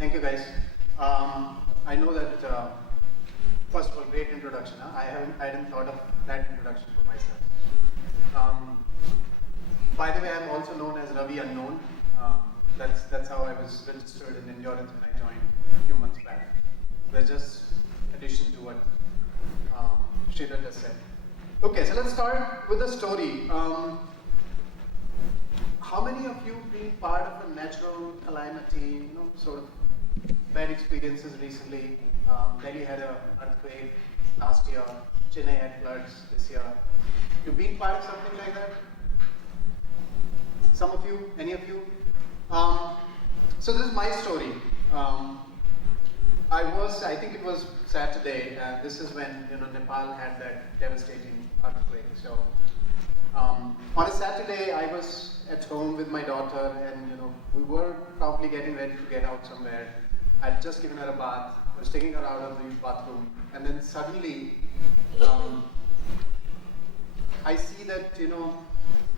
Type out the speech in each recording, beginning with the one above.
Thank you, guys. I know that, first of all, great introduction. Huh? I hadn't thought of that introduction for myself. By the way, I'm also known as Ravi Unknown. That's how I was registered in Endurance when I joined a few months back. That's just addition to what Sridhar just said. Okay, so let's start with a story. How many of you been part of a natural calamity, sort of bad experiences recently? Delhi had an earthquake last year, Chennai had floods this year. You've been part of something like that? Some of you, any of you? So this is my story. I think it was Saturday, this is when Nepal had that devastating earthquake. So on a Saturday, I was at home with my daughter, and we were probably getting ready to get out somewhere. I'd just given her a bath. I was taking her out of the bathroom, and then suddenly I see that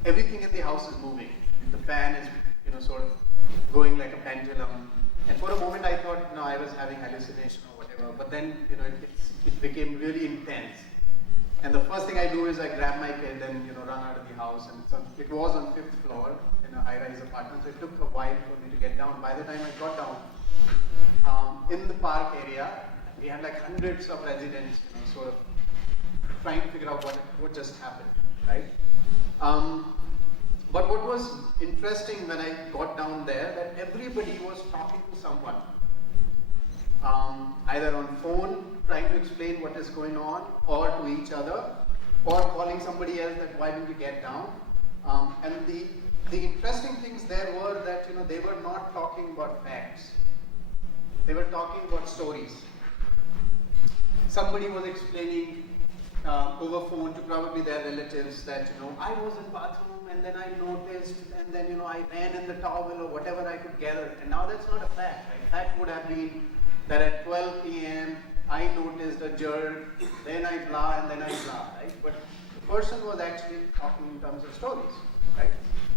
everything in the house is moving. The fan is sort of going like a pendulum. And for a moment I thought, no, I was having hallucination or whatever. But then it became really intense. And the first thing I do is I grab my kid and run out of the house. And it was on 5th floor in a high-rise apartment, so it took a while for me to get down. By the time I got down, in the park area, we had like hundreds of residents, sort of trying to figure out what just happened, right? But what was interesting when I got down there, that everybody was talking to someone, either on phone, trying to explain what is going on, or to each other, or calling somebody else that why didn't you get down? And the interesting things there were that they were not talking about facts. They were talking about stories. Somebody was explaining over phone to probably their relatives that I was in bathroom and then I noticed, and then I ran in the towel or whatever I could gather. And now that's not a fact, right? Fact would have been that at 12 p.m. I noticed a jerk, then I blah, and then I blah, right? But the person was actually talking in terms of stories, right?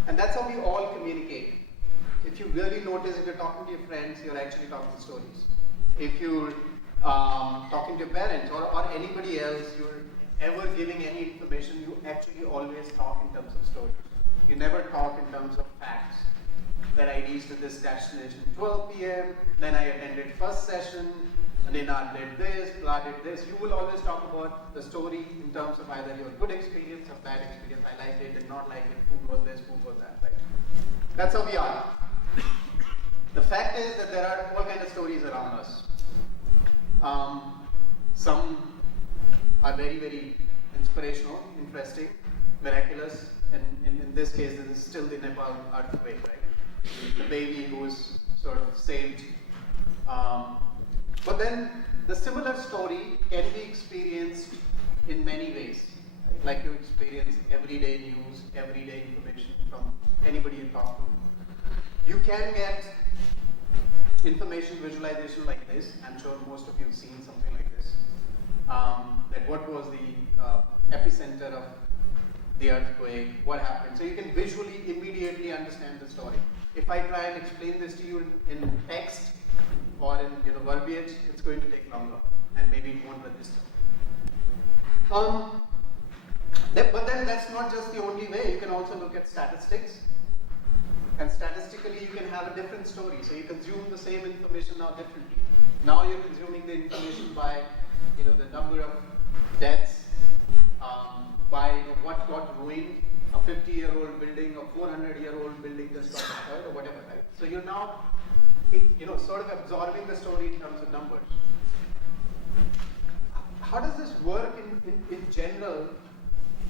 And that's how we all communicate. If you really notice, if you're talking to your friends, you're actually talking stories. If you're talking to your parents or anybody else, you're ever giving any information, you actually always talk in terms of stories. You never talk in terms of facts. That I reached this destination 12 p.m., then I attended first session, and then I did this, blah did this. You will always talk about the story in terms of either your good experience or bad experience. I liked it, did not like it, food was this, food was that, right? That's how we are. The fact is that there are all kinds of stories around us. Some are very, very inspirational, interesting, miraculous, and in this case, this is still the Nepal earthquake, right? The baby who was sort of saved. But then the similar story can be experienced in many ways, right? Like you experience everyday news, everyday information from anybody you talk to. You can get information visualization like this. I'm sure most of you have seen something like this. That what was the epicenter of the earthquake, what happened. So you can visually immediately understand the story. If I try and explain this to you in text or in verbiage, it's going to take longer and maybe it won't register. But then that's not just the only way. You can also look at statistics. And statistically, you can have a different story. So you consume the same information now differently. Now you're consuming the information by the number of deaths, by what got ruined, a 50-year-old building, a 400-year-old building just got destroyed, or whatever, right? So you're now, sort of absorbing the story in terms of numbers. How does this work in general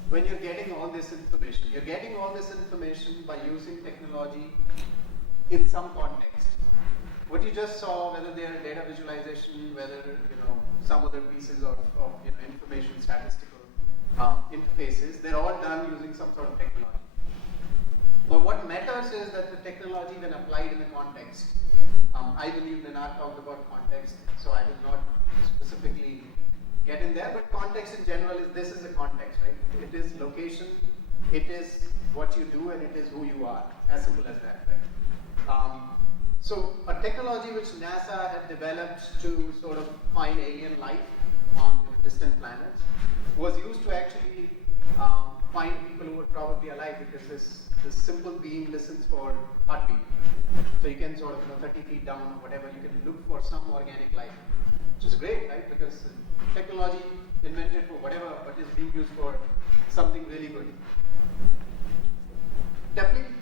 when you're getting all this information? You're getting all this information by using technology in some context. What you just saw, whether they are data visualization, whether some other pieces of information, statistical interfaces, they're all done using some sort of technology. But what matters is that the technology, when applied in a context, I believe Leonard talked about context, so I will not specifically get in there, but context in general this is a context, right? It is location, it is what you do, and it is who you are, as simple as that, right? So a technology which NASA had developed to sort of find alien life on distant planets was used to actually find people who were probably alive, because this simple beam listens for heartbeat. So you can sort of 30 feet down or whatever, you can look for some organic life, which is great, right? Because technology invented for whatever, but is being used for something really good.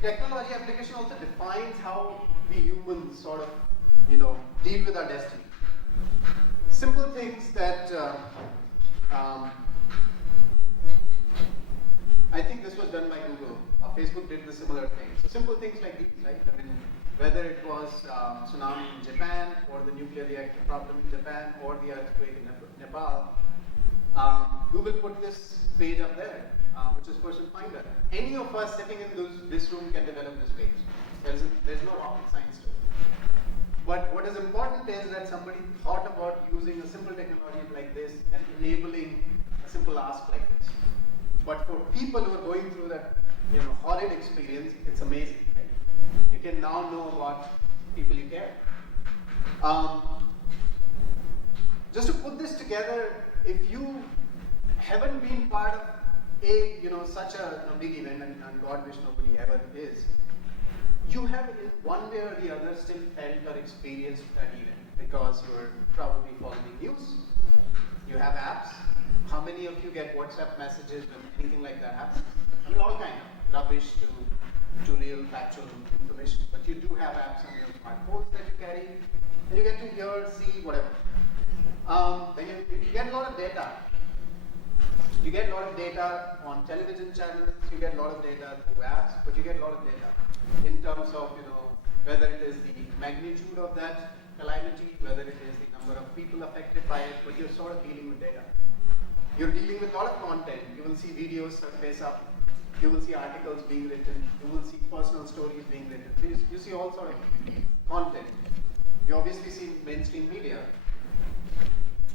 Technology application also defines how we humans sort of, deal with our destiny. Simple things that I think this was done by Google. Facebook did the similar thing. So simple things like these, right? I mean, whether it was tsunami in Japan, or the nuclear reactor problem in Japan, or the earthquake in Nepal, Google put this page up there, which is Person Finder. Any of us sitting in this room can develop this page. There's no rocket science to it. But what is important is that somebody thought about using a simple technology like this and enabling a simple ask like this. But for people who are going through that horrid experience, it's amazing. Right? You can now know about people you care. Just to put this together, if you haven't been part of such a big event, and God wish nobody ever is, you have in one way or the other still felt or experienced that event, because you're probably following news, you have apps. How many of you get WhatsApp messages when anything like that happens? I mean, all kind of rubbish to real factual information. But you do have apps on your smartphones that you carry, and you get to hear, see, whatever. Then you get a lot of data. You get a lot of data on television channels, you get a lot of data through apps, but you get a lot of data in terms of, whether it is the magnitude of that calamity, whether it is the number of people affected by it, but you're sort of dealing with data. You're dealing with a lot of content. You will see videos surface up, you will see articles being written, you will see personal stories being written. So you see all sort of content. You obviously see mainstream media.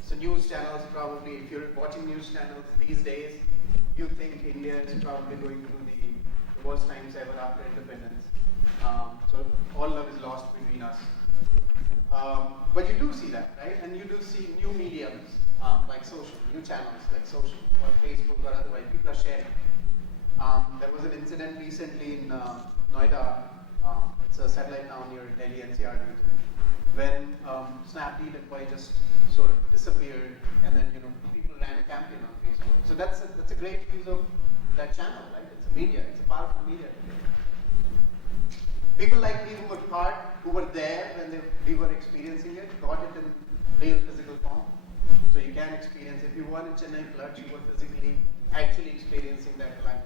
So news channels, probably, if you're watching news channels these days, you think India is probably going through the worst times ever after independence. So all love is lost between us. But you do see that, right? And you do see new mediums like social, new channels like social, or Facebook or otherwise. People are sharing. There was an incident recently in Noida. It's a satellite town near Delhi NCR region, when Snapdeal employee just sort of disappeared, and then people ran a campaign on Facebook. So that's a great use of that channel, right? It's a media. It's a powerful media today. People like me who were there when we were experiencing it, got it in real physical form. So you can experience, if you were in Chennai flood, you were physically actually experiencing that climate.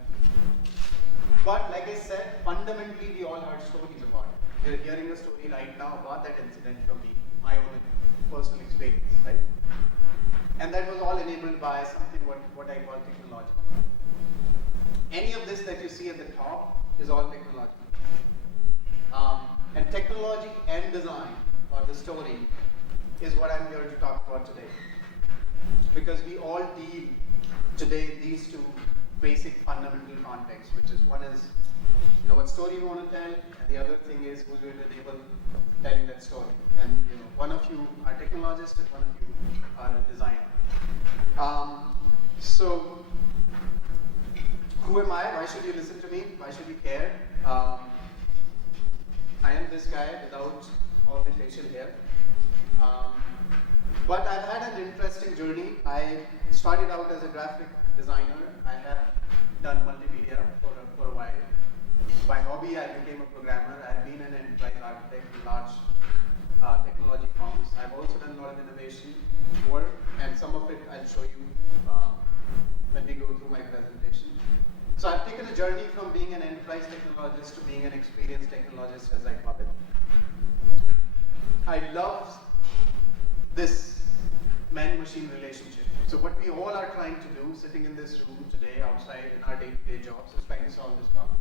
But like I said, fundamentally we all heard stories about it. We're hearing a story right now about that incident from my own personal experience, right? And that was all enabled by something what I call technology. Any of this that you see at the top is all technology. And technology and design, or the story, is what I'm here to talk about today. Because we all deal today these two basic fundamental contexts, which is, one is what story you want to tell, and the other thing is who's going to enable telling that story. And one of you are technologists and one of you are a designer. So who am I? Why should you listen to me? Why should you care? I am this guy without all the facial hair. But I've had an interesting journey. I started out as a graphic designer. I have done multimedia for a while. By hobby, I became a programmer. I've been an enterprise architect in large technology firms. I've also done a lot of innovation work, and some of it I'll show you when we go through my presentation. So I've taken a journey from being an enterprise technologist to being an experienced technologist, as I call it. I love this man-machine relationship. So what we all are trying to do, sitting in this room today, outside in our day-to-day jobs, is trying to solve this problem.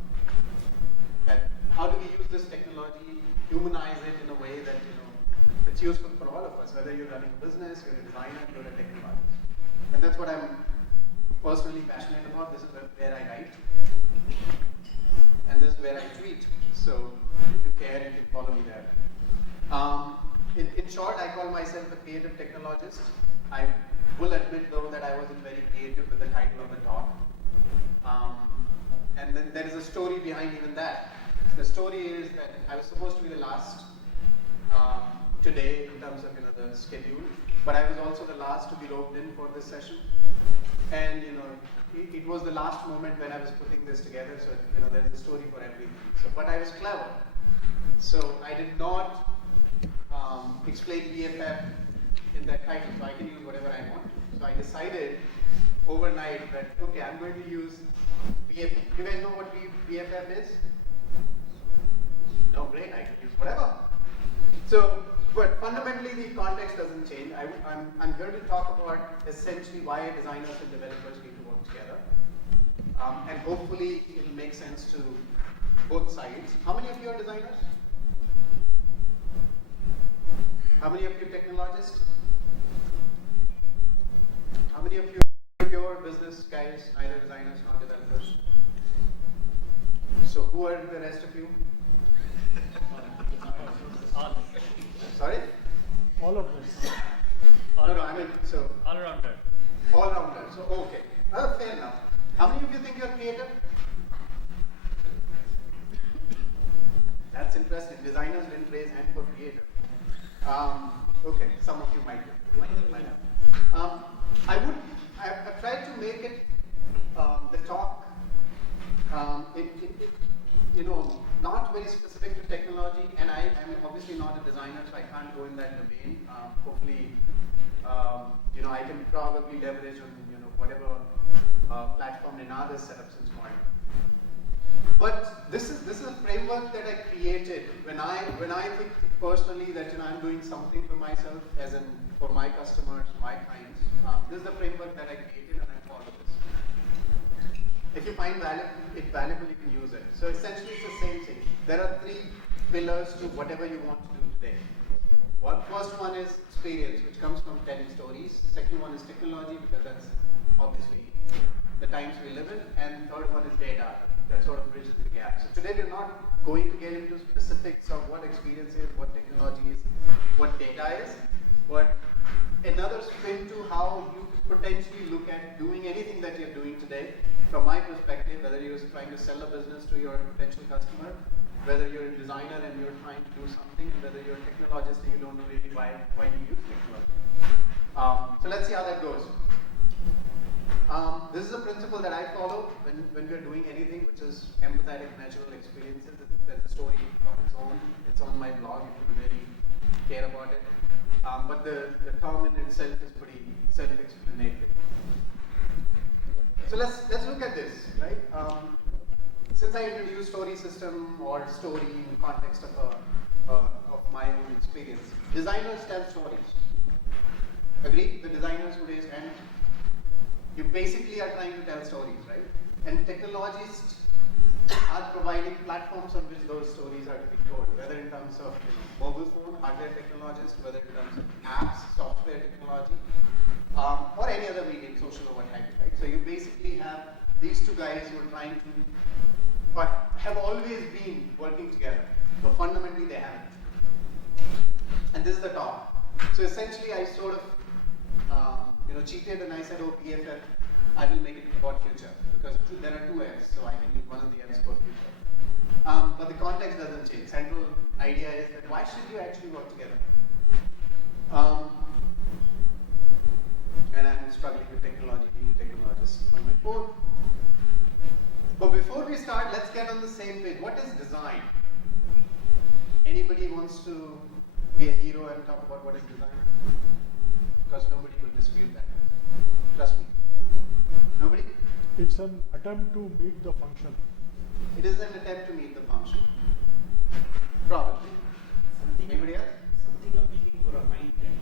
That how do we use this technology, humanize it in a way that it's useful for all of us, whether you're running a business, you're a designer, you're a technologist. And that's what I'm personally passionate about. This is where I write, and this is where I tweet. So if you care, you can follow me there. In short, I call myself a creative technologist. I will admit though that I wasn't very creative with the title of the talk. And then there is a story behind even that. The story is that I was supposed to be the last today in terms of the schedule, but I was also the last to be roped in for this session. And it was the last moment when I was putting this together. So there's a story for everything. So, but I was clever. So I did not explain BFF in that title. So I can use whatever I want. So I decided overnight that okay, I'm going to use BFF. You guys know what BFF is? No, great. I can use whatever. So, but fundamentally the context doesn't change. I'm here to talk about essentially why designers and developers need to work together. And hopefully it'll make sense to both sides. How many of you are designers? How many of you are technologists? How many of you are pure business guys, neither designers nor developers? So who are the rest of you? Sorry? All of them. No, I mean, so. All rounder. All rounder. So, okay. Fair enough. How many of you think you're creative? That's interesting. Designers didn't raise hand for creative. Okay, some of you might have. I've tried to make it, the talk, not very specific to technology, and I'm obviously not a designer, so I can't go in that domain. Hopefully, I can probably leverage on whatever platform Ninad has set up since morning. But this is a framework that I created when I think personally that I'm doing something for myself, as in for my customers, my clients. This is the framework that I created, and I follow this. If you find it valuable, you can use it. So essentially, it's the same thing. There are 3 pillars to whatever you want to do today. First one is experience, which comes from telling stories. Second one is technology, because that's obviously the times we live in. And third one is data. That sort of bridges the gap. So today we're not going to get into specifics of what experience is, what technology is, what data is, but another spin to how you could potentially look at doing anything that you're doing today. From my perspective, whether you're trying to sell a business to your potential customer, whether you're a designer and you're trying to do something, and whether you're a technologist and you don't know really why you use technology. So let's see how that goes. This is a principle that I follow when we're doing anything which is empathetic, natural experiences. There's a story of its own. It's on my blog if you really care about it. But the term in itself is pretty self-explanatory. So let's look at this, right? Since I introduced story system or story in the context of my own experience, designers tell stories. Agree? The designers who raise hand, you basically are trying to tell stories, right? And technologists are providing platforms on which those stories are to be told, whether in terms of mobile phone, hardware technologists, whether in terms of apps, software technology, or any other medium, social or what have you, right? So you basically have these 2 guys who are trying to, but have always been working together, but fundamentally they haven't. And this is the talk. So essentially I sort of cheated and I said, oh, BFF, I will make it about future, because there are 2 F's, so I can use one of the F's for future. But the context doesn't change. Central idea is that why should you actually work together? And I'm struggling with technology, being a technologist on my phone. But before we start, let's get on the same page. What is design? Anybody wants to be a hero and talk about what is design? Because nobody will dispute that. Trust me. Nobody? It's an attempt to meet the function. It is an attempt to meet the function. Probably. Anybody else? Something appealing for a mind and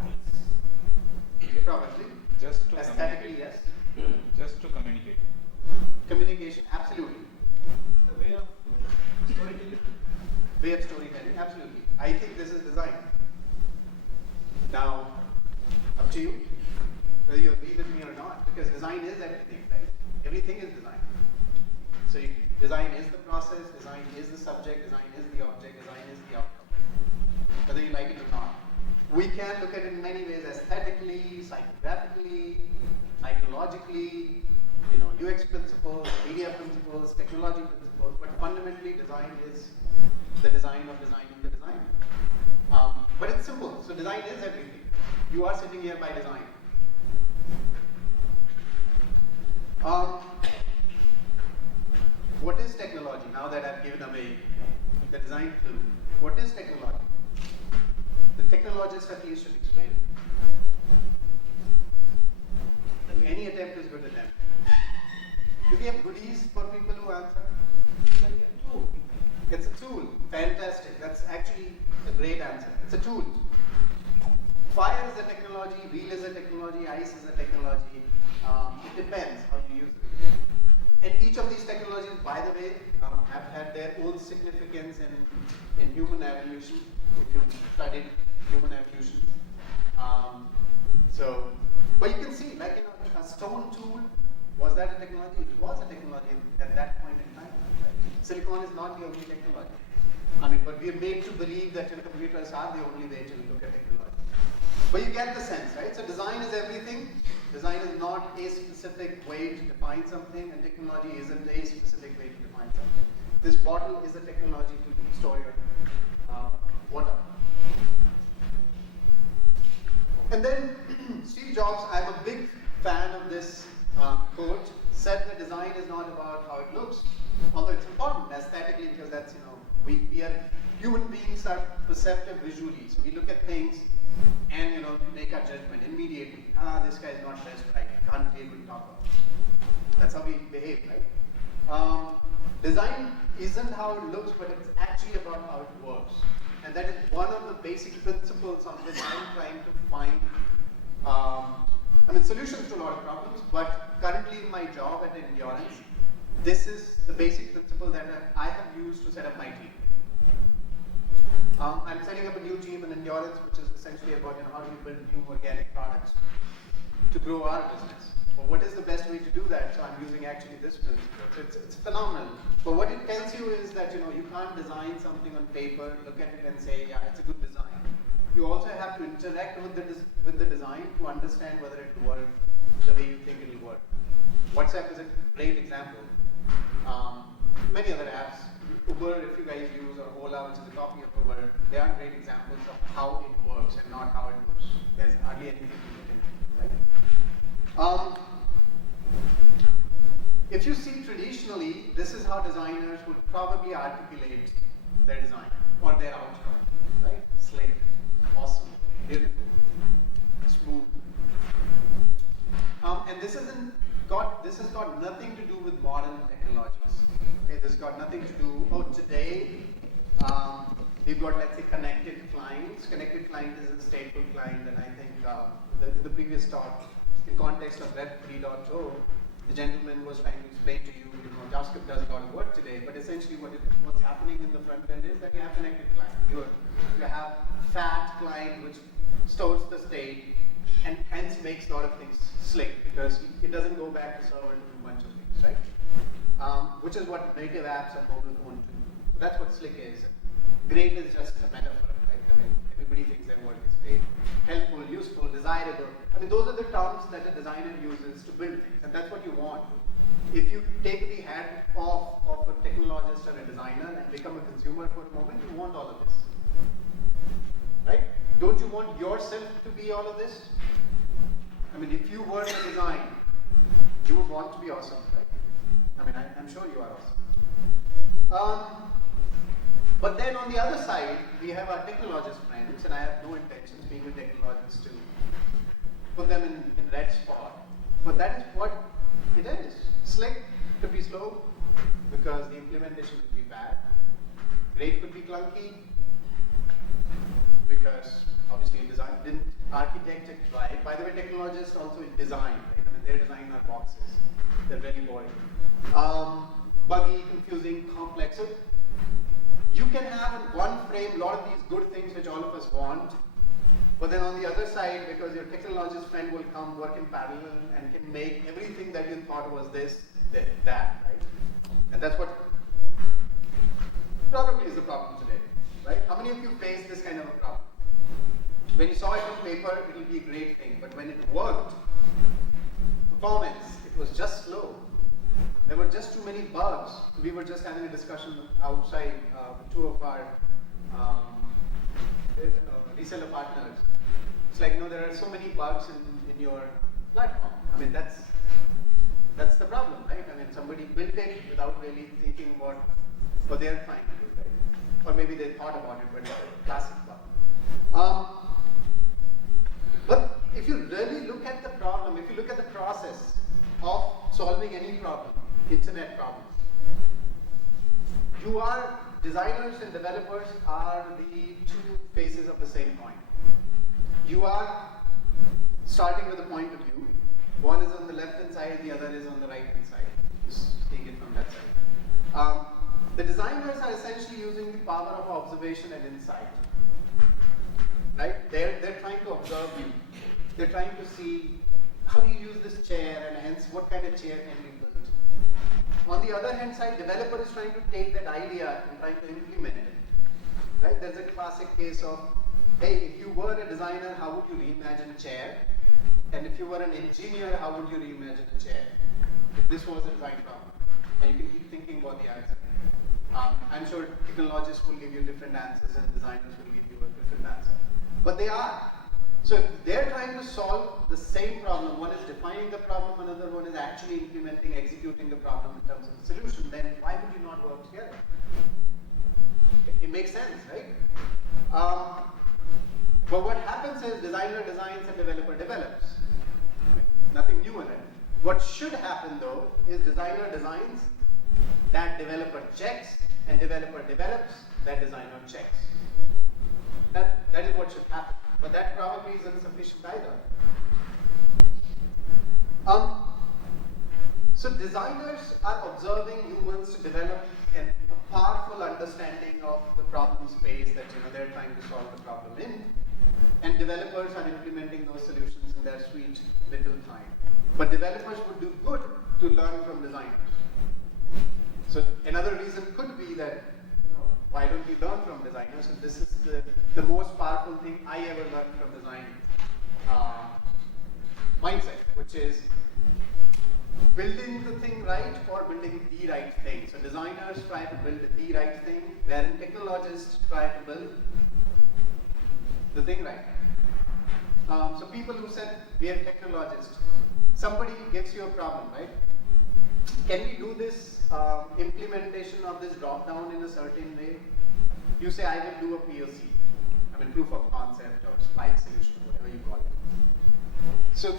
eyes. Probably. Just to Aesthetically, communicate. yes. Just to communicate. Communication, absolutely. The way of storytelling. Way of storytelling, absolutely. I think this is design. Now, up to you, whether you agree with me or not, because design is everything, right? Everything is design. So design is the process, design is the subject, design is the object, design is the outcome. whether you like it or not. We can look at it in many ways: aesthetically, psychographically, psychologically, UX principles, media principles, technology principles. But fundamentally, design is the design of designing the design. But it's simple. So design is everything. You are sitting here by design. What is technology? Now that I've given away the design clue, what is technology? The technologist at least should explain. Any attempt is good attempt. Do we have goodies for people who answer? It's a tool. Fantastic. That's actually a great answer. It's a tool. Fire is a technology, wheel is a technology, ice is a technology. It depends how you use it. And each of these technologies, by the way, have had their own significance in human evolution, if you studied human evolution. But you can see, like a stone tool, was that a technology? It was a technology at that point in time. Right? Silicon is not the only technology. But we are made to believe that computers are the only way to look at technology. But you get the sense, right? So design is everything. Design is not a specific way to define something, and technology isn't a specific way to define something. This bottle is a technology to store your water. And then Steve Jobs, I'm a big fan of this quote, said that design is not about how it looks, although it's important aesthetically because that's, we are, human beings are perceptive visually. So we look at things and, make our judgment immediately. This guy is not dressed right, can't be a good talker. That's how we behave, right? Design isn't how it looks, but it's actually about how it works. And that is one of the basic principles on which I'm trying to find solutions to a lot of problems, but currently in my job at Endurance, this is the basic principle that I have used to set up my team. I'm setting up a new team in Endurance, which is essentially about how do we build new organic products to grow our business. Well, what is the best way to do that? So I'm using actually this principle. It's phenomenal. But what it tells you is that you can't design something on paper, look at it and say, yeah, it's a good design. You also have to interact with the design to understand whether it will work the way you think it will work. WhatsApp is a great example. Many other apps, Uber, if you guys use, or Ola, which is a copy of Uber, they are great examples of how it works and not how it looks. There's hardly anything to look into, right? If you see traditionally, this is how designers would probably articulate their design or their outcome, right? Slick, awesome, beautiful, smooth. And this has got nothing to do with modern technologies. Okay, this has got nothing to do. today we've got, let's say, connected clients. Connected client is a stateful client, and I think in the previous talk, in context of Web 3.0, the gentleman was trying to explain to you, JavaScript does a lot of work today, but essentially what's happening in the front end is that you have connected client. You have fat client which stores the state and hence makes a lot of things slick because it doesn't go back to server to do a bunch of things, right? Which is what native apps on mobile phone do. So that's what slick is. Great is just a metaphor, right? Everybody thinks their work is great. Helpful, useful, desirable. Those are the terms that a designer uses to build things, and that's what you want. If you take the hat off of a technologist or a designer and become a consumer for a moment, you want all of this. Right? Don't you want yourself to be all of this? If you were to design, you would want to be awesome, right? I'm sure you are awesome. But then on the other side, we have our technologist friends, and I have no intentions being a technologist to put them in red spot. But that is what it is. Slick could be slow because the implementation could be bad. Great could be clunky because obviously design didn't architect it right. By the way, technologists also design, right? Their design are boxes. They're really boring. Buggy, confusing, complex. So you can have in one frame a lot of these good things which all of us want, but then on the other side, because your technologist friend will come work in parallel and can make everything that you thought was this, that, right? And that's what probably is the problem today. right? How many of you faced this kind of a problem? When you saw it on paper, it will be a great thing, but when it worked, performance, it was just slow. There were just too many bugs. We were just having a discussion outside with two of our reseller partners. It's like, there are so many bugs in your platform. I mean, that's the problem, right? I mean, somebody built it without really thinking what they're trying to do, right? Or maybe they thought about it, but it's a classic bug. But if you really look at the problem, if you look at the process of solving any problem, internet problems, designers and developers are the two faces of the same coin. You are starting with a point of view. One is on the left-hand side, the other is on the right-hand side. Just take it from that side. The designers are essentially using the power of observation and insight. Right? They're trying to observe you. They're trying to see how do you use this chair, and hence what kind of chair can we build. On the other hand side, developer is trying to take that idea and trying to implement it. Right? There's a classic case of, hey, if you were a designer, how would you reimagine a chair? And if you were an engineer, how would you reimagine a chair? If this was a design problem. And you can keep thinking about the answer. I'm sure technologists will give you different answers and designers will give you a different answer. But they are. So if they're trying to solve the same problem, one is defining the problem, another one is actually implementing, executing the problem in terms of the solution, then why would you not work together? It makes sense, right? But what happens is designer designs and developer develops. Nothing new in it. What should happen though is designer designs, that developer checks, and developer develops, that designer checks. That is what should happen. But that probably is insufficient either. So designers are observing humans to develop a powerful understanding of the problem space that they're trying to solve the problem in. And developers are implementing those solutions in their sweet little time. But developers would do good to learn from designers. So another reason could be that, why don't we learn from designers? And this is the most powerful thing I ever learned from design mindset, which is building the thing right or building the right thing. So designers try to build the right thing, wherein technologists try to build the thing right. So people who said, we are technologists, somebody gives you a problem, right? Can we do this implementation of this drop-down in a certain way? You say, I will do a POC. I mean, proof of concept or spike solution, whatever you call it. So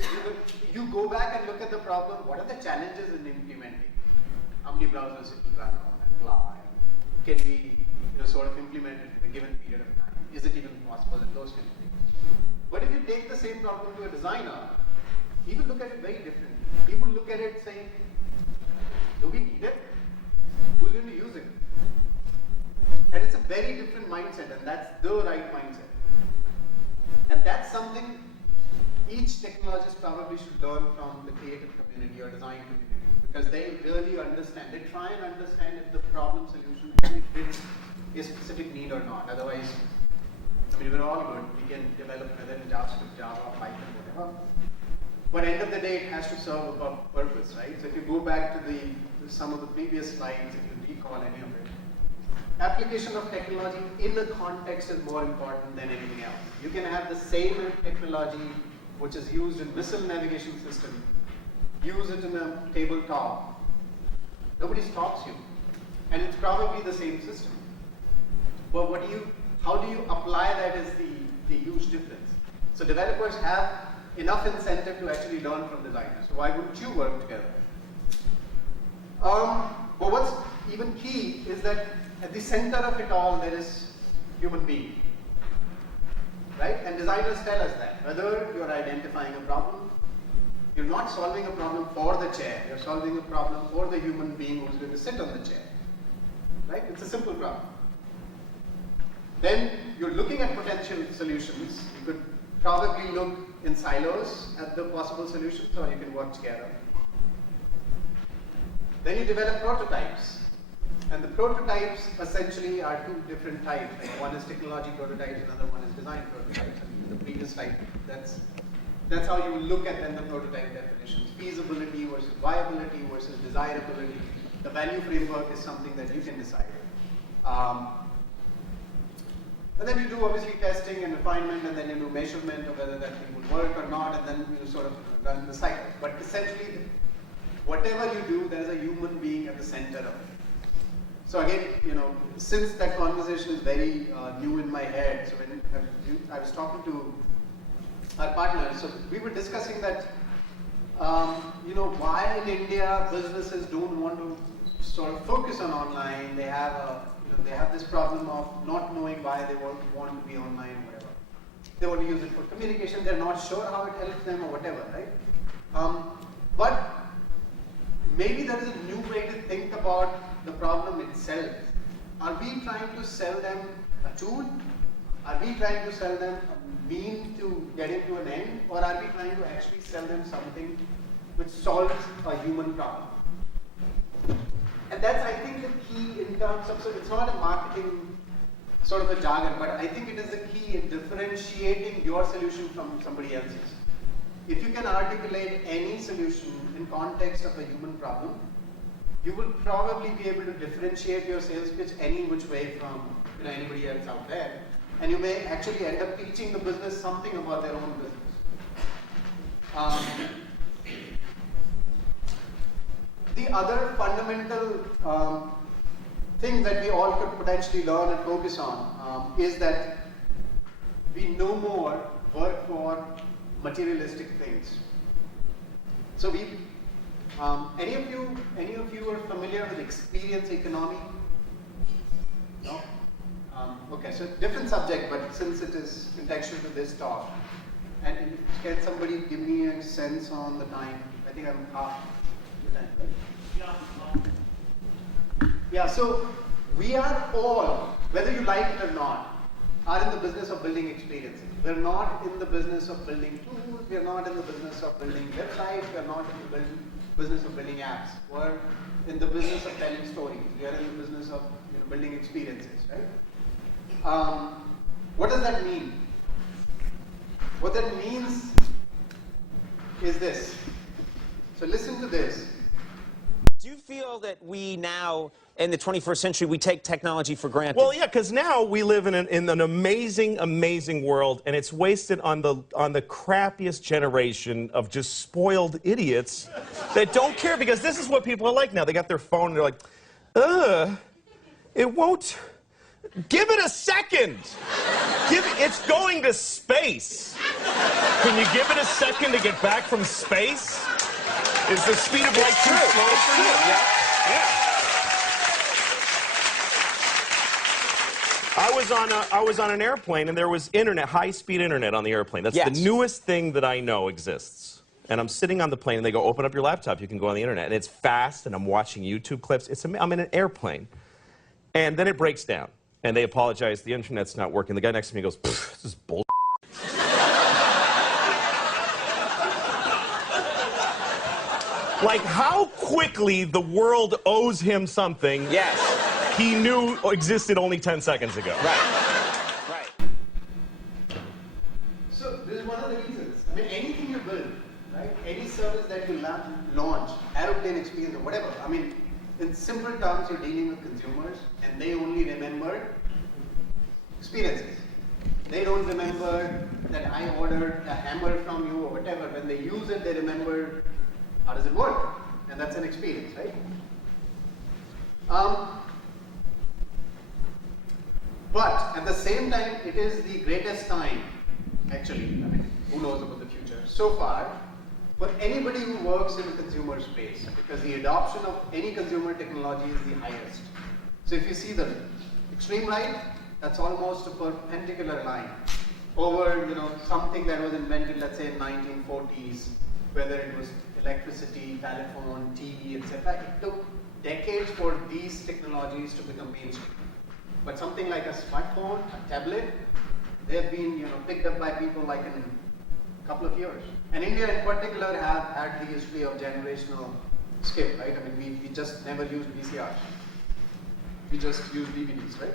you go back and look at the problem. What are the challenges in implementing? How many browsers it will run on and blah? Can we sort of implement it in a given period of time? Is it even possible? And those kind of things. But if you take the same problem to a designer, he will look at it very differently. He will look at it saying, do we need it? Who's going to use it? And it's a very different mindset, and that's the right mindset. And that's something each technologist probably should learn from the creative community or design community, because they really understand. They try and understand if the problem solution actually fits a specific need or not. Otherwise, I mean, we're all good. We can develop whether in JavaScript, Java, Python, whatever. But end of the day, it has to serve a purpose, right? So if you go back to some of the previous slides, if you recall any of it, application of technology in the context is more important than anything else. You can have the same technology which is used in missile navigation system, use it in a tabletop. Nobody stops you. And it's probably the same system. But how do you apply that is the huge difference. So developers have enough incentive to actually learn from designers. So why wouldn't you work together? But what's even key is that at the center of it all, there is human being. Right? And designers tell us that. Whether you're identifying a problem, you're not solving a problem for the chair, you're solving a problem for the human being who's going to sit on the chair. Right? It's a simple problem. Then you're looking at potential solutions. You could probably look in silos at the possible solutions, or you can work together. Then you develop prototypes. And the prototypes essentially are two different types. Like one is technology prototypes, another one is design prototypes. And the previous slide, that's how you look at then the prototype definitions. Feasibility versus viability versus desirability. The value framework is something that you can decide. And then you do obviously testing and refinement, and then you do measurement of whether that thing will work or not, and then you sort of run the cycle. But essentially, whatever you do, there's a human being at the center of it. So again, since that conversation is very new in my head, so when I was talking to our partners, so we were discussing that, why in India businesses don't want to sort of focus on online. They have this problem of not knowing why they want to be online, whatever. They want to use it for communication. They're not sure how it helps them or whatever, right? But maybe there is a new way to think about the problem itself. Are we trying to sell them a tool? Are we trying to sell them a mean to getting to an end? Or are we trying to actually sell them something which solves a human problem? And that's, I think, the key in terms of, so it's not a marketing sort of a jargon, but I think it is the key in differentiating your solution from somebody else's. If you can articulate any solution in context of a human problem, you will probably be able to differentiate your sales pitch any which way from anybody else out there. And you may actually end up teaching the business something about their own business. The other fundamental thing that we all could potentially learn and focus on is that we no more work for materialistic things. So any of you are familiar with experience economy? No? Okay, so different subject, but since it is contextual to this talk, and can somebody give me a sense on the time? I think I'm half the time, right? Yeah, so we are all, whether you like it or not, are in the business of building experiences. We're not in the business of building tools, we're not in the business of building websites, we're not in the business of building apps. We're in the business of telling stories. We are in the business of building experiences, right? What does that mean? What that means is this. So listen to this. Do you feel that we now, in the 21st century, we take technology for granted? Well, yeah, because now we live in an amazing, amazing world, and it's wasted on the crappiest generation of just spoiled idiots that don't care, because this is what people are like now. They got their phone, and they're like, it won't. Give it a second. It's going to space. Can you give it a second to get back from space? Is the speed of light too slow for you? Yeah. I was on an airplane, and there was internet, high-speed internet on the airplane. That's the newest thing that I know exists. And I'm sitting on the plane, and they go, open up your laptop, you can go on the internet. And it's fast, and I'm watching YouTube clips. I'm in an airplane. And then it breaks down. And they apologize, the internet's not working. The guy next to me goes, this is bull. Like, how quickly the world owes him something he knew existed only 10 seconds ago. Right. So this is one of the reasons. I mean, anything you build, right? Any service that you launch, aeroplane experience or whatever. I mean, in simple terms, you're dealing with consumers, and they only remember experiences. They don't remember that I ordered a hammer from you or whatever. When they use it, they remember how does it work, and that's an experience, right? But at the same time, it is the greatest time, actually. I mean, who knows about the future? So far, for anybody who works in the consumer space, because the adoption of any consumer technology is the highest. So if you see the extreme right, that's almost a perpendicular line over, something that was invented, let's say, in 1940s, whether it was electricity, telephone, TV, etc. It took decades for these technologies to become mainstream. But something like a smartphone, a tablet, they've been, picked up by people like in a couple of years. And India in particular have had the history of generational skip, right? I mean, we just never used VCRs. we just use DVDs, right?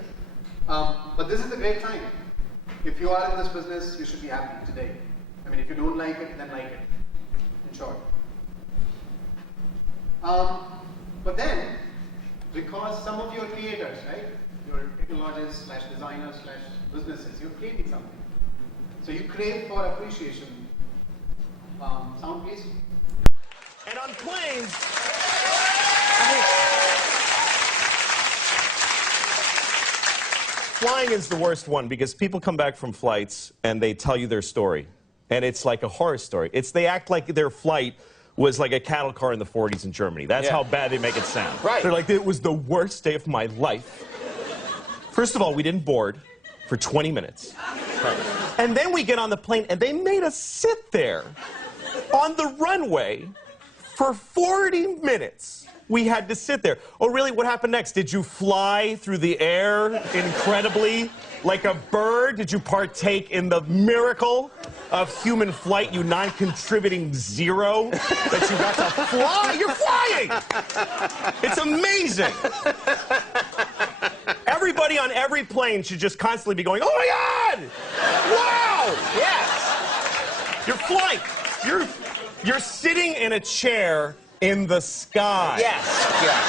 But this is the great time. If you are in this business, you should be happy today. I mean, if you don't like it, then like it, in short. But then, because some of your creators, right, your technologists / designers / businesses, you're creating something. So you crave for appreciation. Sound please? And on planes, flying is the worst one because people come back from flights and they tell you their story. And it's like a horror story. They act like their flight was like a cattle car in the 40s in Germany. That's how bad they make it sound. Right. They're like, it was the worst day of my life. First of all, we didn't board for 20 minutes. Right. And then we get on the plane and they made us sit there on the runway for 40 minutes. We had to sit there. Oh, really? What happened next? Did you fly through the air incredibly like a bird? Did you partake in the miracle of human flight, you non-contributing zero, that you got to fly? You're flying! It's amazing. Everybody on every plane should just constantly be going, oh my God! Wow! Yes. You're flying. You're sitting in a chair in the sky. Yes. Yeah.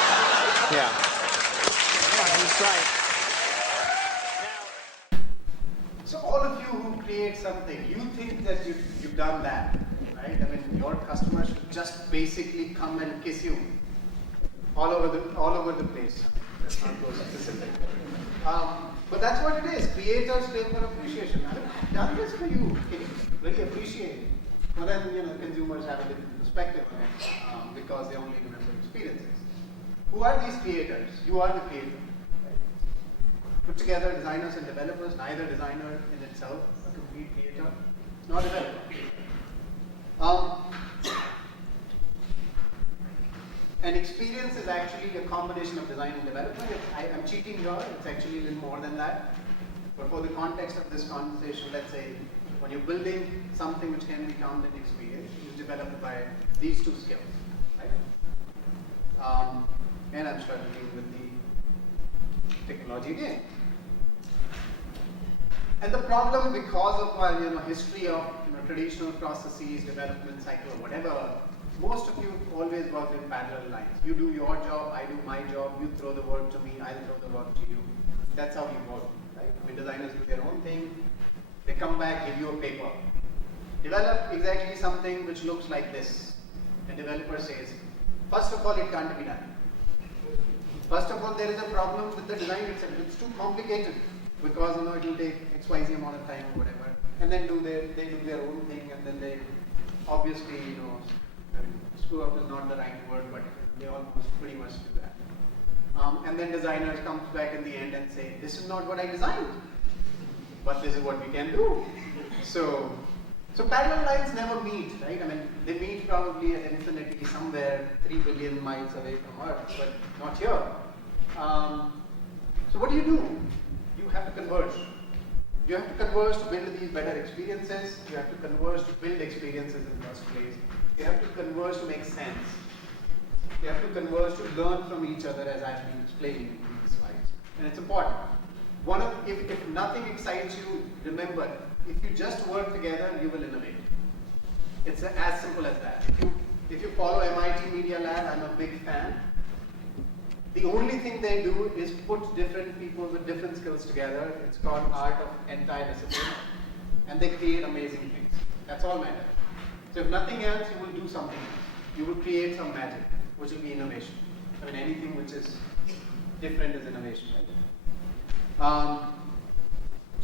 Yeah. That's right. So all of you who create something, you think that you've done that, right? I mean, your customers should just basically come and kiss you all over the place. Let's not go specific. But that's what it is. Creators crave for appreciation. I mean, I've done this for you. Can you really appreciate it? Well, then, consumers have a different perspective on it because they only remember experiences. Who are these creators? You are the creator. Put together designers and developers, neither designer in itself, a complete creator, it's not a developer. An experience is actually a combination of design and development. I'm cheating here, it's actually a little more than that. But for the context of this conversation, let's say when you're building something which can be termed an experience, it is developed by these two skills, right? And I'm struggling with the technology again. And the problem, because of our history of traditional processes, development cycle, whatever, most of you always work in parallel lines. You do your job, I do my job, you throw the work to me, I'll throw the work to you. That's how you work, right? I mean, designers do their own thing, they come back, give you a paper. Develop exactly something which looks like this. The developer says, first of all, it can't be done. First of all, there is a problem with the design itself. It's too complicated because it will take XYZ amount of time or whatever. And then they do their own thing, and then they obviously, I mean, screw up is not the right word, but they almost pretty much do that. And then designers comes back in the end and say, this is not what I designed, but this is what we can do. So parallel lines never meet, right? I mean, they meet probably at infinity somewhere 3 billion miles away from Earth, but not here. So what do? You have to converge. You have to converge to build these better experiences. You have to converge to build experiences in the first place. You have to converge to make sense. You have to converge to learn from each other, as I've been explaining in these slides. And it's important. If nothing excites you, remember, if you just work together, you will innovate. It's as simple as that. If you follow MIT Media Lab, I'm a big fan. The only thing they do is put different people with different skills together. It's called art of anti-discipline. And they create amazing things. That's all matters. So if nothing else, you will do something else. You will create some magic, which will be innovation. I mean, anything which is different is innovation, right?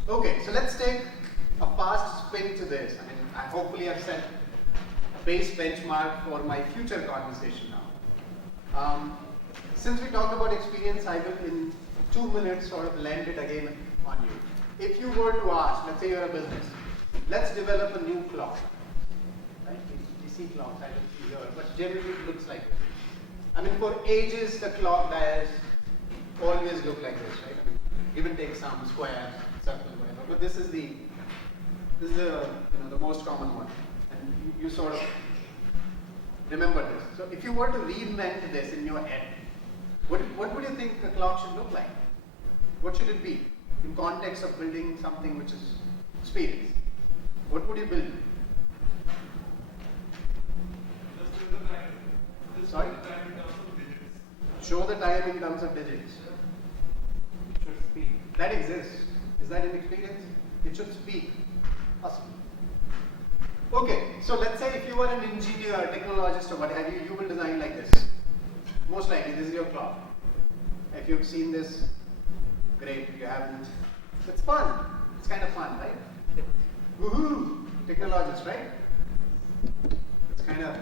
Okay, so let's take a fast spin to this. I mean, hopefully I've set a base benchmark for my future conversation now. Since we talked about experience, I will in 2 minutes sort of land it again on you. If you were to ask, let's say you're a business, let's develop a new clock. Right? You see clocks, I don't see here, but generally it looks like this. I mean, for ages, the clock dials always look like this, right? I mean, even take some squares, circles, whatever. But this is the most common one, and you sort of remember this. So if you were to reinvent this in your head, What would you think a clock should look like? What should it be in context of building something which is experience? What would you build? Sorry? Show the time in terms of digits. It should speak. That exists. Is that an experience? It should speak. Awesome. Okay, so let's say if you were an engineer, technologist, or what have you, you will design like this. Most likely, this is your clock. If you've seen this, great. If you haven't, it's fun. It's kind of fun, right? Woohoo! Technologist, right? It's kind of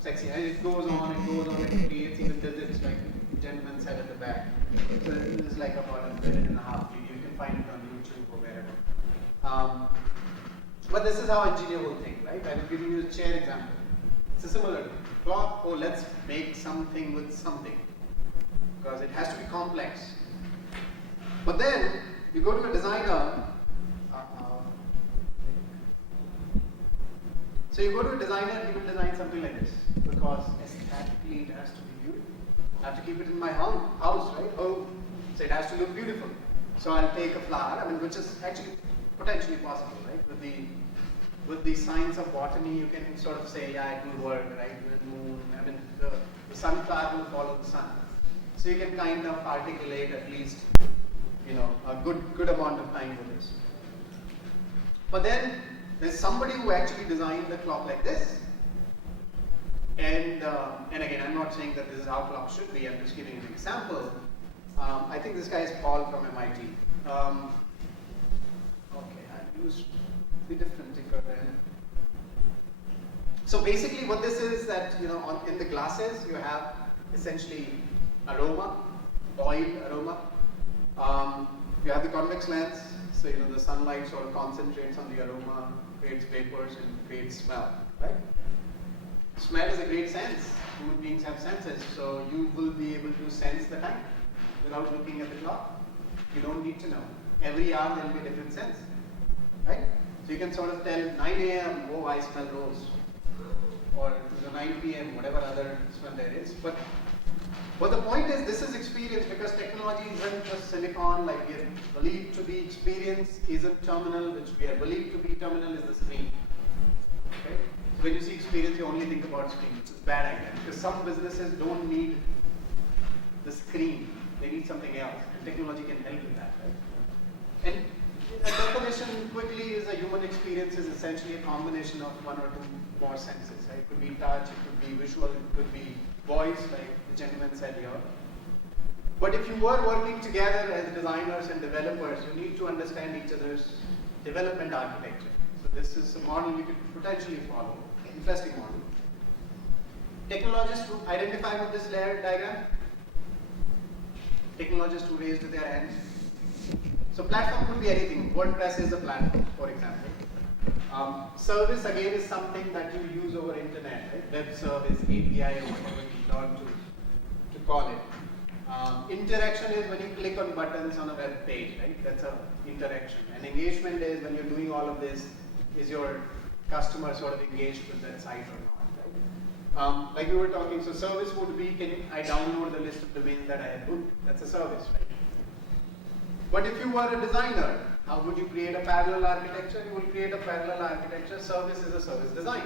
sexy. And it goes on, it creates even digits, like the gentleman said at the back. So this is like about a minute and a half video. You can find it on YouTube or wherever. But this is how engineer will think, right? I'm giving you a chair example. It's a similar thing. Clock, oh, let's make something with something. Because it has to be complex. But then, you go to a designer. So you go to a designer, he will design something like this. Because aesthetically it has to be beautiful. I have to keep it in my house, right? Oh, so it has to look beautiful. So I'll take a flower, which is actually potentially possible, right? With the science of botany, you can sort of say, yeah, it will work, right? The moon, the sunflower will follow the sun. So you can kind of articulate at least, a good amount of time with this. But then there's somebody who actually designed the clock like this. And again, I'm not saying that this is how clocks should be. I'm just giving an example. I think this guy is Paul from MIT. Okay, I used the different ticker there. So basically, what this is that in the glasses you have essentially aroma, oil aroma. You have the convex lens, so the sunlight sort of concentrates on the aroma, creates vapors, and creates smell, right? Smell is a great sense. Human beings have senses, so you will be able to sense the time without looking at the clock. You don't need to know. Every hour there will be a different sense, right? So you can sort of tell 9 a.m., oh, I smell rose. Or 9 p.m., whatever other smell there is. But the point is, this is experience because technology isn't just silicon, like we are believed to be. Experience isn't terminal, which we are believed to be terminal is the screen. Okay? So when you see experience, you only think about screen, which is a bad idea because some businesses don't need the screen, they need something else, and technology can help with that, right? And a definition quickly is a human experience is essentially a combination of one or two more senses, right? It could be touch, it could be visual, it could be voice, like the gentleman said here. But if you were working together as designers and developers, you need to understand each other's development architecture. So this is a model you could potentially follow. Interesting model. Technologists who identify with this layer diagram? Technologists who raised their hands? So platform could be anything. WordPress is a platform, for example. Service again is something that you use over internet, right? Web service, API, or whatever you learn to call it. Interaction is when you click on buttons on a web page, right? That's an interaction. And engagement is when you're doing all of this, is your customer sort of engaged with that site or not, right? Like we were talking, so service would be, I download the list of domains that I have booked. That's a service, right? But if you were a designer, how would you create a parallel architecture? You will create a parallel architecture. Service is a service design.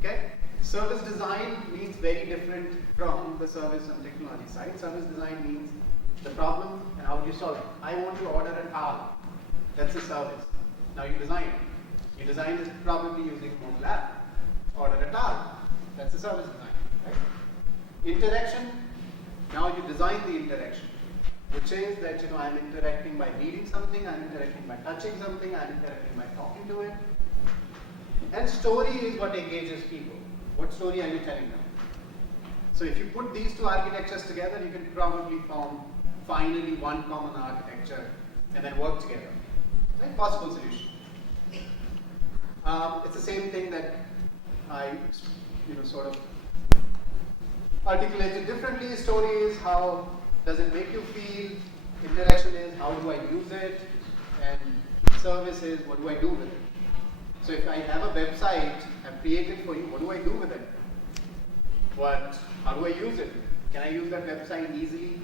Okay? Service design means very different from the service and technology side. Service design means the problem and how do you solve it. I want to order a towel. That's a service. Now you design it. You design it probably using a mobile app. Order a towel. That's a service design. Right? Interaction. Now you design the interaction, which is that I'm interacting by reading something, I'm interacting by touching something, I'm interacting by talking to it. And story is what engages people. What story are you telling them? So if you put these two architectures together, you can probably form finally one common architecture and then work together. Right? Possible solution. It's the same thing that I sort of articulated differently. Story is how does it make you feel, interaction is how do I use it, and service is what do I do with it. So if I have a website I've created for you, what do I do with it? But how do I use it? Can I use that website easily?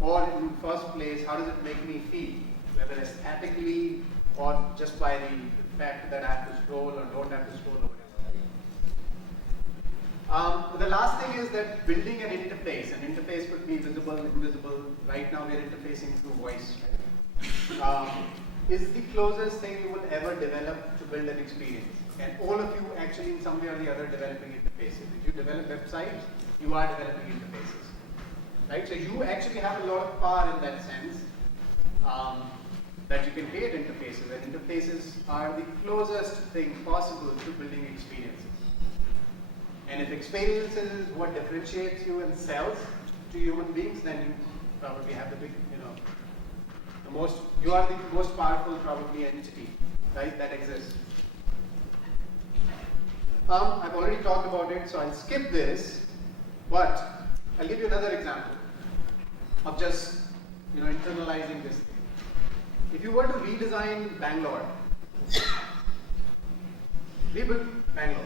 Or in the first place, how does it make me feel? Whether aesthetically or just by the fact that I have to scroll or don't have to scroll or whatever. The last thing is that building an interface could be visible, invisible. Right now we're interfacing through voice. Right? Is the closest thing you will ever develop to build an experience. And all of you actually in some way or the other developing interfaces. If you develop websites, you are developing interfaces. Right? So you actually have a lot of power in that sense that you can create interfaces. And interfaces are the closest thing possible to building experiences. And if experiences is what differentiates you and sells to human beings, then you probably have the big, you are the most powerful probably entity, right, that exists. I've already talked about it, so I'll skip this, but I'll give you another example of just, internalizing this thing. If you were to redesign Bangalore, rebuild Bangalore.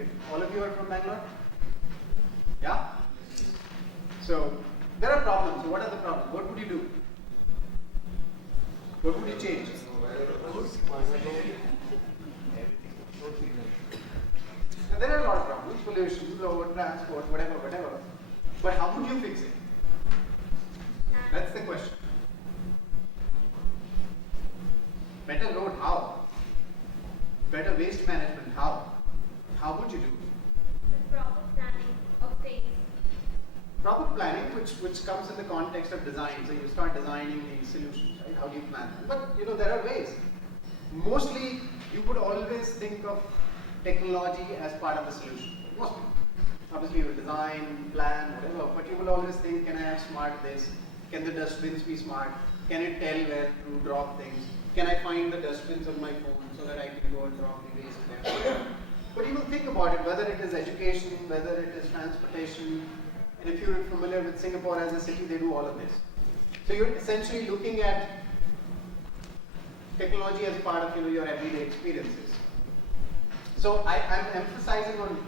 If all of you are from Bangalore? Yeah? So, there are problems. So what are the problems? What would you do? What would you change? Now, there are a lot of problems. Pollution, road, transport, whatever. But how would you fix it? That's the question. Better road, how? Better waste management, how? How would you do it? The proper planning of things. Proper planning, which comes in the context of design. So you start designing the solutions, right? How do you plan them? But there are ways. Mostly, you would always think of technology as part of the solution. Mostly. Obviously, you will design, plan, whatever, but you will always think, can I have smart this? Can the dustbins be smart? Can it tell where to drop things? Can I find the dustbins on my phone so that I can go and drop the waste there? But you will think about it, whether it is education, whether it is transportation, and if you're familiar with Singapore as a city, they do all of this. So you're essentially looking at technology as part of your everyday experiences. So I'm emphasizing on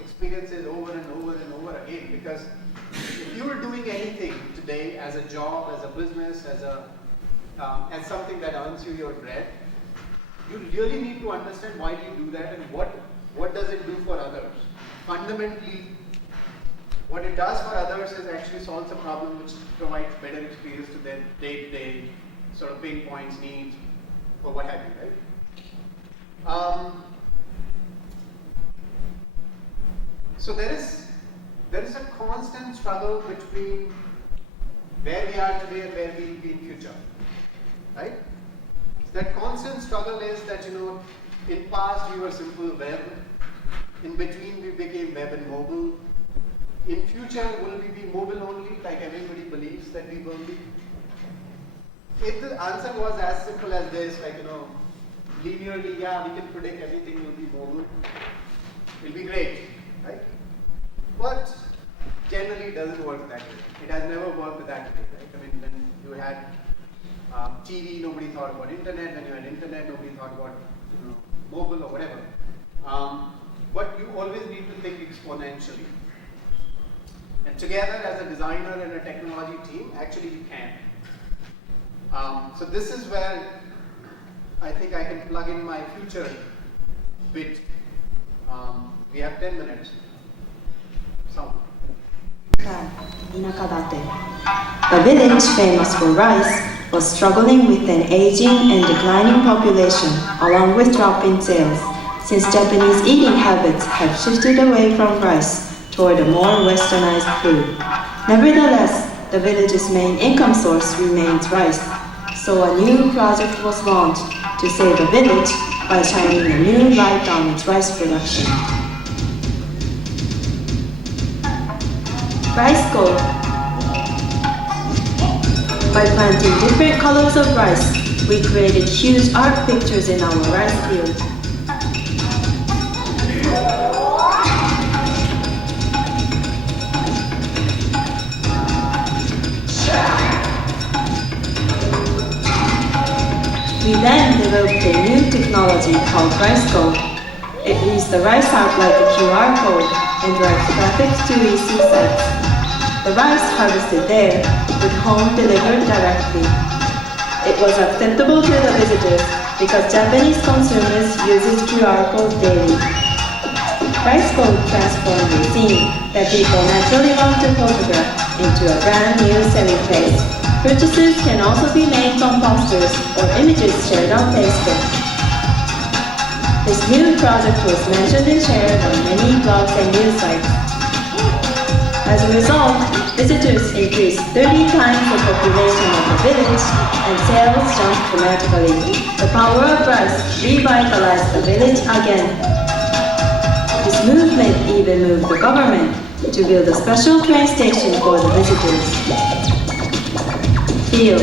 experiences over and over again, because if you were doing anything today as a job, as a business, as something that earns you your bread, you really need to understand why do you do that and what does it do for others. Fundamentally, what it does for others is actually solves a problem which provides better experience to their day-to-day sort of pain points, needs, or what have you, right? So there is a constant struggle between where we are today and where we will be in future, right? That constant struggle is that in past we were simple web, in between we became web and mobile. In future, will we be mobile only, like everybody believes that we will be? If the answer was as simple as this, like linearly, yeah, we can predict everything will be mobile, it will be great, right? But generally it doesn't work that way. It has never worked that way, right? I mean, when you had TV, nobody thought about internet. When you had internet, nobody thought about mobile or whatever. But you always need to think exponentially. And together, as a designer and a technology team, actually you can. So this is where I think I can plug in my future bit. We have 10 minutes. Sound. Inakadate. A village famous for rice was struggling with an aging and declining population along with drop in sales, since Japanese eating habits have shifted away from rice toward a more westernized food. Nevertheless, the village's main income source remains rice, so a new project was launched to save the village by shining a new light on its rice production. Rice Gold. By planting different colors of rice, we created huge art pictures in our rice field. We then developed a new technology called Rice Gold. It reused the rice out like a QR code and drives traffic to EC sites. The rice harvested there would home delivered directly. It was acceptable to the visitors because Japanese consumers use QR code daily. Rice code transformed a scene that people naturally want to photograph into a brand new selling place. Purchases can also be made from posters or images shared on Facebook. This new project was mentioned and shared on many blogs and news sites. As a result, visitors increased 30 times the population of the village and sales jumped dramatically. The power of rice revitalized the village again. This movement even moved the government to build a special train station for the visitors. Feel,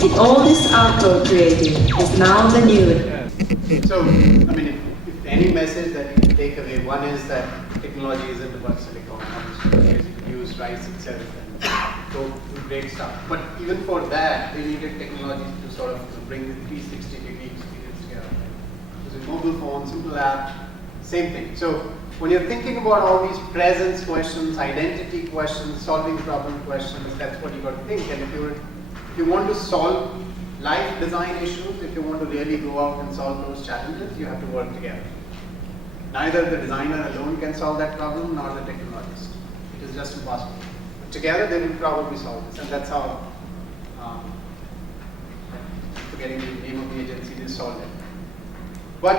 the oldest outgrowth created is now the new. So, I mean, if any message that you can take away, one is that technology isn't about silicon. Obviously, you can use rice itself and go do great stuff. But even for that, they needed technology to sort of bring the 360-degree experience together. Because a mobile phone, simple app, same thing. So, when you're thinking about all these presence questions, identity questions, solving problem questions, that's what you got to think. And if you want to solve life design issues, if you want to really go out and solve those challenges, you have to work together. Neither the designer alone can solve that problem, nor the technologist. It is just impossible. But together, they will probably solve this, and that's how, forgetting the name of the agency, they solved it. But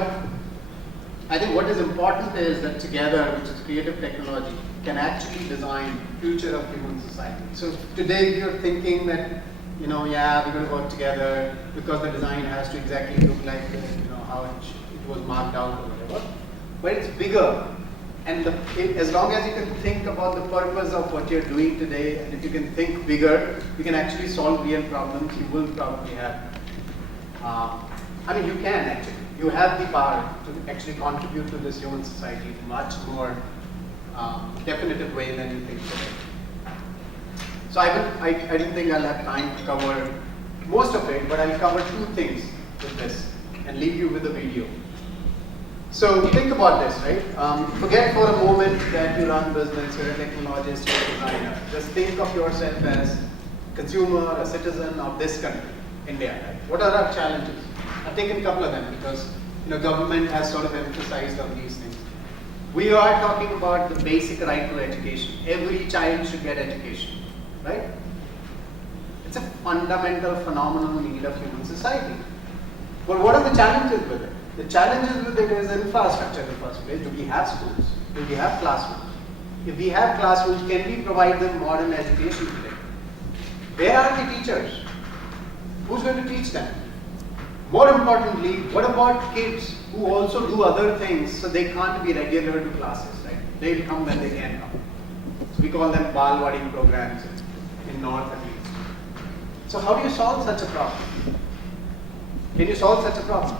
I think what is important is that together, which is creative technology, can actually design future of human society. So today, you're thinking that, we're going to work together because the design has to exactly look like, how it was marked out or whatever. But it's bigger, and as long as you can think about the purpose of what you're doing today, and if you can think bigger, you can actually solve real problems. You will probably have. You can actually. You have the power to actually contribute to this human society in a much more definitive way than you think today. So I didn't think I'll have time to cover most of it, but I'll cover two things with this and leave you with a video. So think about this, right? Forget for a moment that you run business, you're a technologist, you're a designer. Just think of yourself as a consumer, a citizen of this country, India. Right? What are our challenges? I've taken a couple of them because government has sort of emphasized on these things. We are talking about the basic right to education. Every child should get education, right? It's a fundamental, phenomenal need of human society. But what are the challenges with it? The challenges with it is infrastructure in the first place. Do we have schools? Do we have classrooms? If we have classrooms, can we provide them modern education today? Where are the teachers? Who's going to teach them? More importantly, what about kids who also do other things so they can't be regular to classes, right? They'll come when they can come. So we call them Balwadi programs in North at least. So how do you solve such a problem? Can you solve such a problem?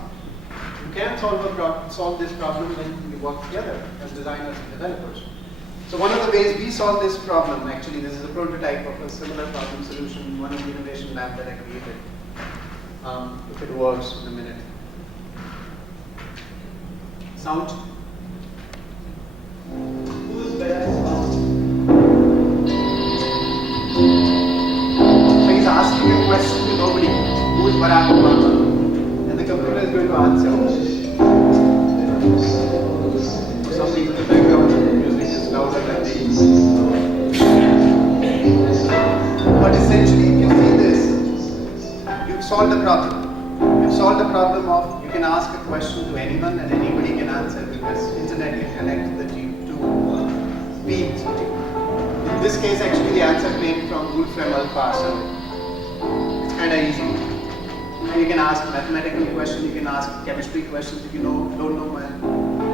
You can solve this problem when you work together as designers and developers. So one of the ways we solve this problem, actually this is a prototype of a similar problem solution, one of the innovation lab that I created. If it works in a minute. Sound? Who's better at sound? So he's asking a question to nobody. Who's Barack Obama? And the computer is going to answer. For some reason the background music is louder than these. But essentially, if you see this, you've solved the problem. You've solved the problem of you can ask a question to anyone and anybody can answer because internet can connect the two beams. In this case, actually, the answer came from Wolfram Alpha, so it's kind of easy. And you can ask mathematical questions, you can ask chemistry questions if you don't know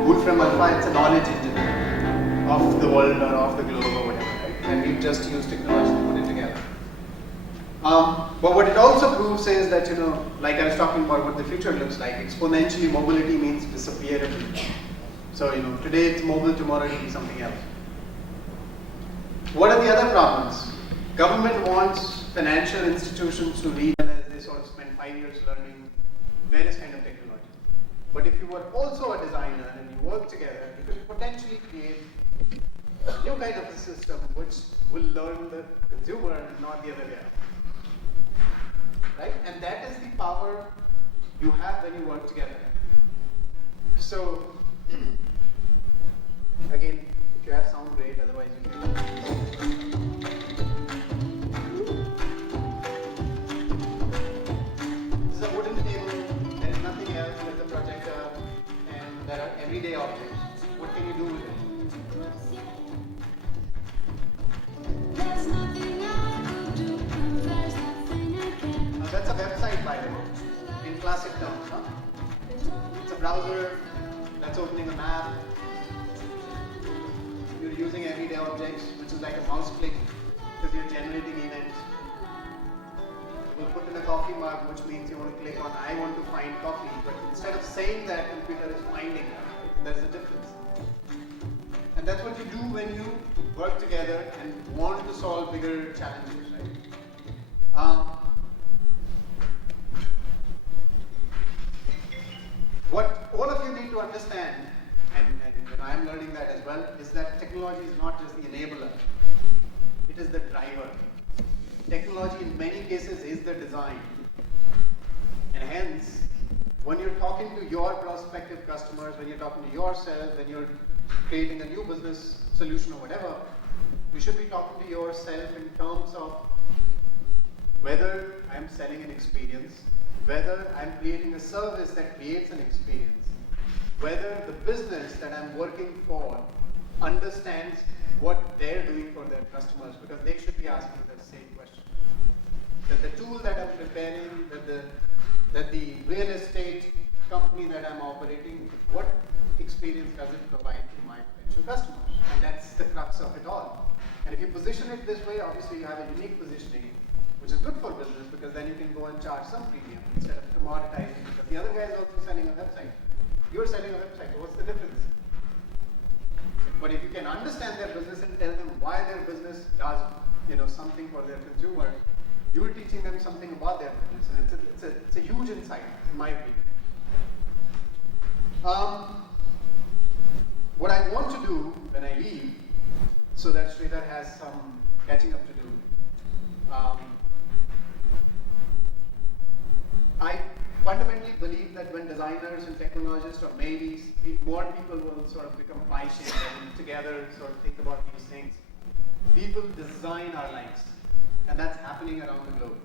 Wolfram Alpha. It's a knowledge engine of the world or of the globe or whatever, right? And we've just used technology to put it together. But what it also proves is that, like I was talking about what the future looks like, exponentially mobility means disappearability. So, today it's mobile, tomorrow it'll be something else. What are the other problems? Government wants financial institutions to read as they sort of spend 5 years learning various kind of technology. But if you were also a designer and you work together, you could potentially create a new kind of a system which will learn the consumer and not the other way around. Right? And that is the power you have when you work together. So, again, if you have sound, great, otherwise you can. This is a wooden table, there is nothing else, there's a projector, and there are everyday objects. What can you do with it? Now that's a website, by the way, in classic terms. Huh? It's a browser that's opening a map. You're using everyday objects, which is like a mouse click, because you're generating events. You will put in a coffee mug, which means you want to click on I want to find coffee, but instead of saying that, computer is finding that. There's a difference. And that's what you do when you work together and want to solve bigger challenges, right? What all of you need to understand, and I'm learning that as well, is that technology is not just the enabler, it is the driver. Technology in many cases is the design. And hence, when you're talking to your prospective customers, when you're talking to yourself, when you're creating a new business solution or whatever, you should be talking to yourself in terms of whether I'm selling an experience, whether I'm creating a service that creates an experience, whether the business that I'm working for understands what they're doing for their customers, because they should be asking the same question. That the tool that I'm preparing, that the real estate company that I'm operating, what experience does it provide to my potential customers? And that's the crux of it all. And if you position it this way, obviously you have a unique positioning, which is good for business, because then you can go and charge some premium instead of commoditizing. Because the other guy is also selling a website. You're selling a website. What's the difference? But if you can understand their business and tell them why their business does, something for their consumer, you're teaching them something about their business, and it's a huge insight, in my opinion. What I want to do when I leave, so that Sridhar has some catching up to do, I fundamentally believe that when designers and technologists, or maybe more people will sort of become pie-shaped and together sort of think about these things, we will design our lives. And that's happening around the globe.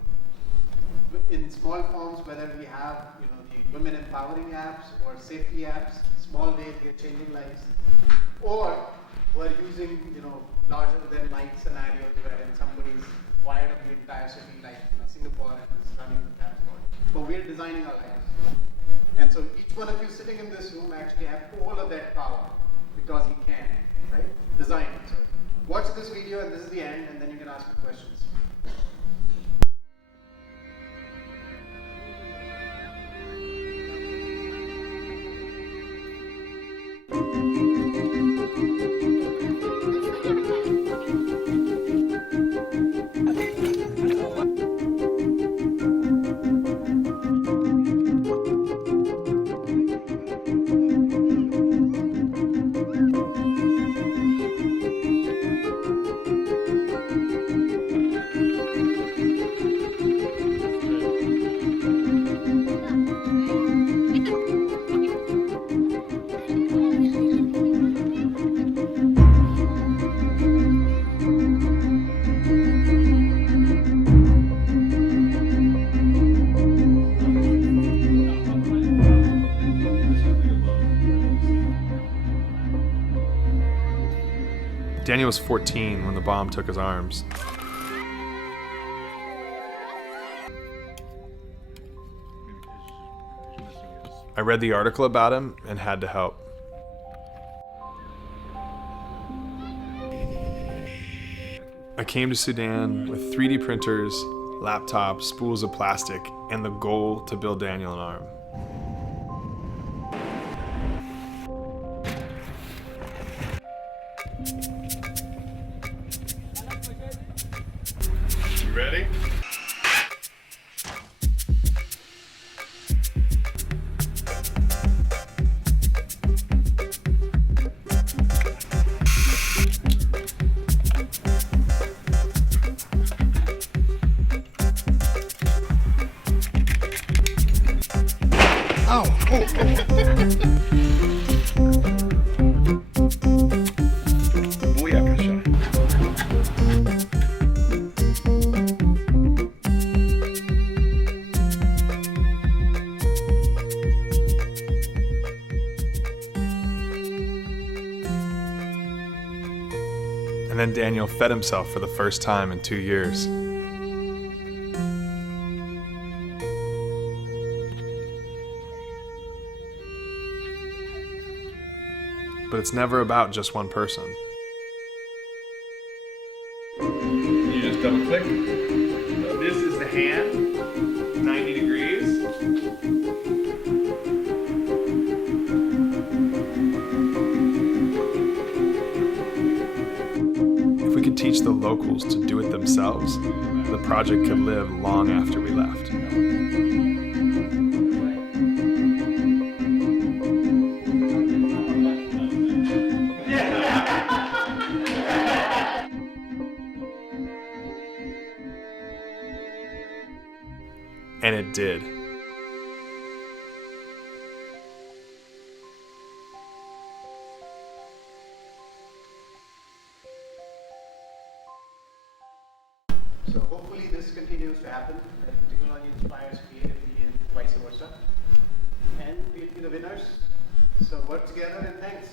In small forms, whether we have the women empowering apps or safety apps, small ways we are changing lives, or we're using larger than life scenarios wherein somebody's wired up the entire city, like Singapore, and is running the transport. But we're designing our lives. And so each one of you sitting in this room actually have all of that power, because you can, right? Design it. So watch this video, and this is the end, and then you can ask me questions. Daniel was 14 when the bomb took his arms. I read the article about him and had to help. I came to Sudan with 3D printers, laptops, spools of plastic, and the goal to build Daniel an arm. You ready? And then Daniel fed himself for the first time in 2 years. But it's never about just one person. You just double click. So this is the hand, 90 degrees. If we could teach the locals to do it themselves, the project could live long after we left. And it did. So hopefully this continues to happen, that technology inspires creativity and vice versa. And we'll be the winners. So work together and thanks.